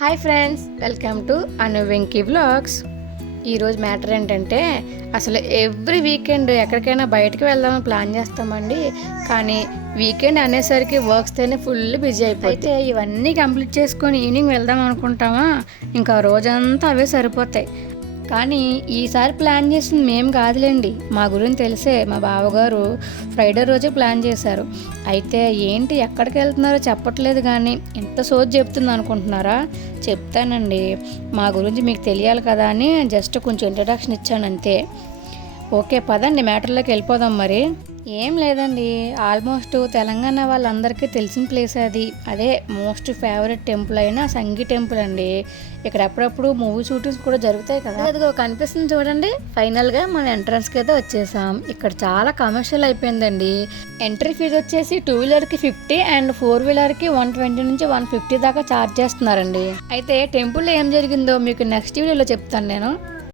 Hi friends, welcome to Anu Venky vlogs. ఈరోజు matter ఏంటంటే అసలు ఎవ్రీ వీకెండ్ ఎక్కడికైనా బయటకు వెళ్దామని ప్లాన్ చేస్తామండి. కానీ వీకెండ్ అనేసరికి వర్క్స్తోనే ఫుల్ బిజీ అయిపోతే ఇవన్నీ కంప్లీట్ చేసుకొని ఈవినింగ్ వెళ్దాం అనుకుంటామా, ఇంకా రోజంతా అవే సరిపోతాయి. కానీ ఈసారి ప్లాన్ చేసింది మేము కాదులేండి, మా గురించి తెలిసే మా బావగారు ఫ్రైడే రోజే ప్లాన్ చేశారు. అయితే ఏంటి ఎక్కడికి వెళ్తున్నారో చెప్పట్లేదు, కానీ ఎంత సోది చెప్తుంది అనుకుంటున్నారా? చెప్తానండి, మా గురించి మీకు తెలియాలి కదా అని జస్ట్ కొంచెం ఇంట్రడక్షన్ ఇచ్చాను అంతే. ఓకే పదండి మ్యాటర్లోకి వెళ్ళిపోదాం. మరి ఏం లేదండి, ఆల్మోస్ట్ తెలంగాణ వాళ్ళందరికీ తెలిసిన ప్లేస్ అది. అదే మోస్ట్ ఫేవరెట్ టెంపుల్ అయిన సంగీ టెంపుల్ అండి. ఇక్కడ అప్పుడప్పుడు మూవీ షూటింగ్స్ కూడా జరుగుతాయి కదా. అదిగో కనిపిస్తుంది చూడండి. ఫైనల్గా మనం ఎంట్రన్స్కి అయితే వచ్చేసాం. ఇక్కడ చాలా కమర్షియల్ అయిపోయిందండి. ఎంట్రీ ఫీజు వచ్చేసి 2 వీలర్కి 50 అండ్ 4 వీలర్కి 120 నుంచి 150 దాకా ఛార్జ్ చేస్తున్నారండి. అయితే టెంపుల్లో ఏం జరిగిందో మీకు నెక్స్ట్ వీడియోలో చెప్తాను నేను.